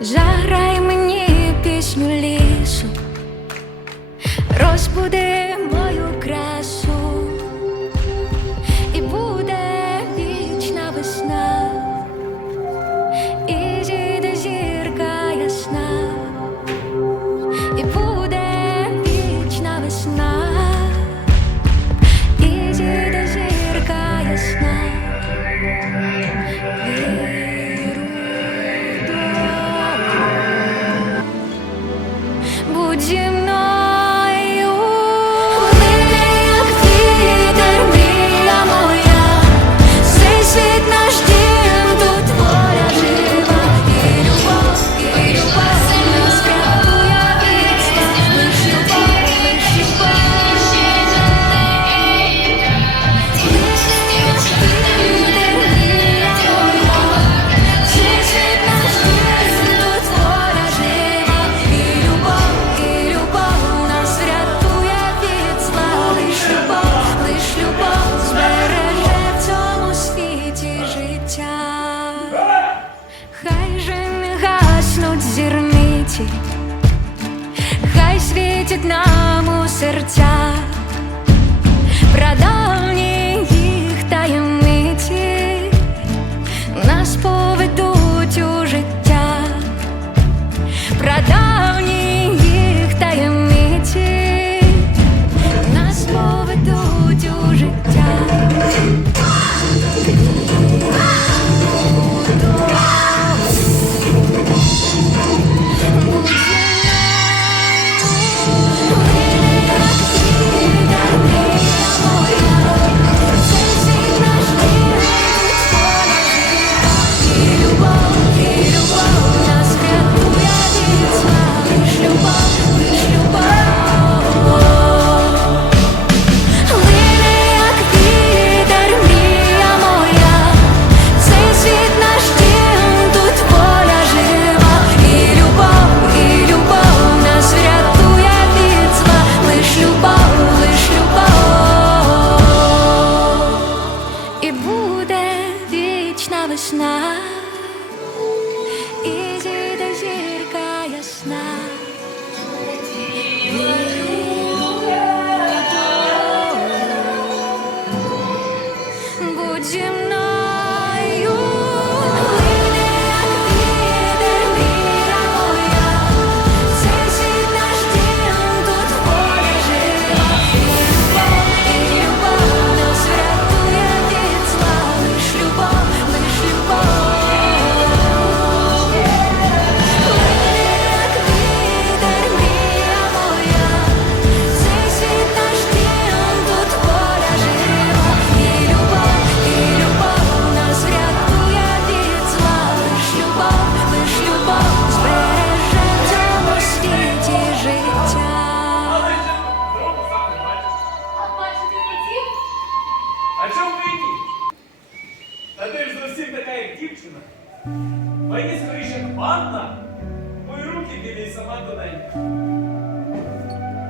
Заграй мені пісню лі. светит нам у сердца. Продам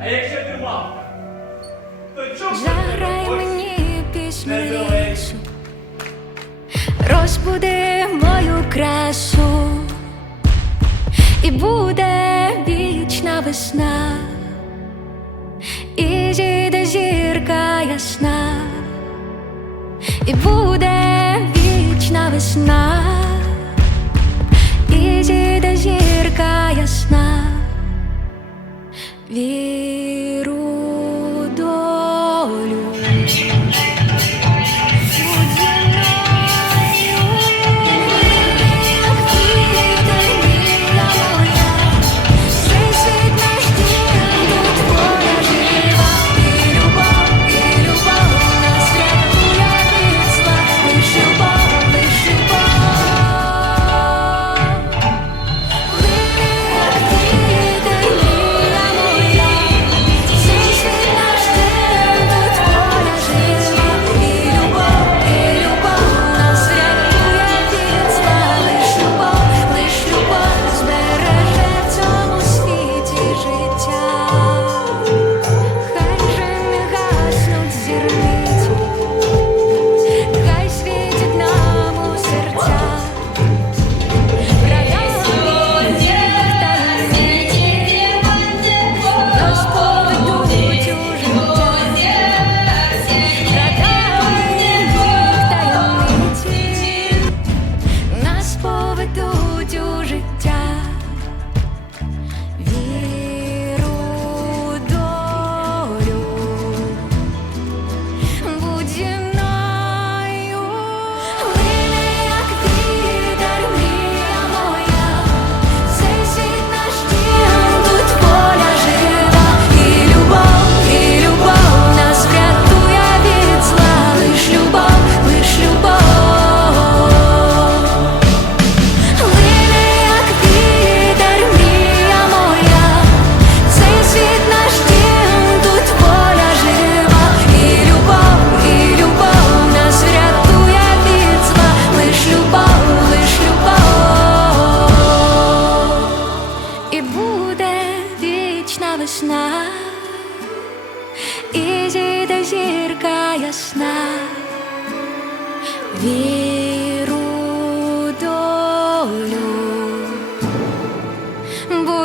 А якщо ти мавка, то чому Заграй мені пісню лісу, розбуди мою красу, і буде вічна весна, і зійде зірка ясна, і буде вічна весна.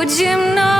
would you know?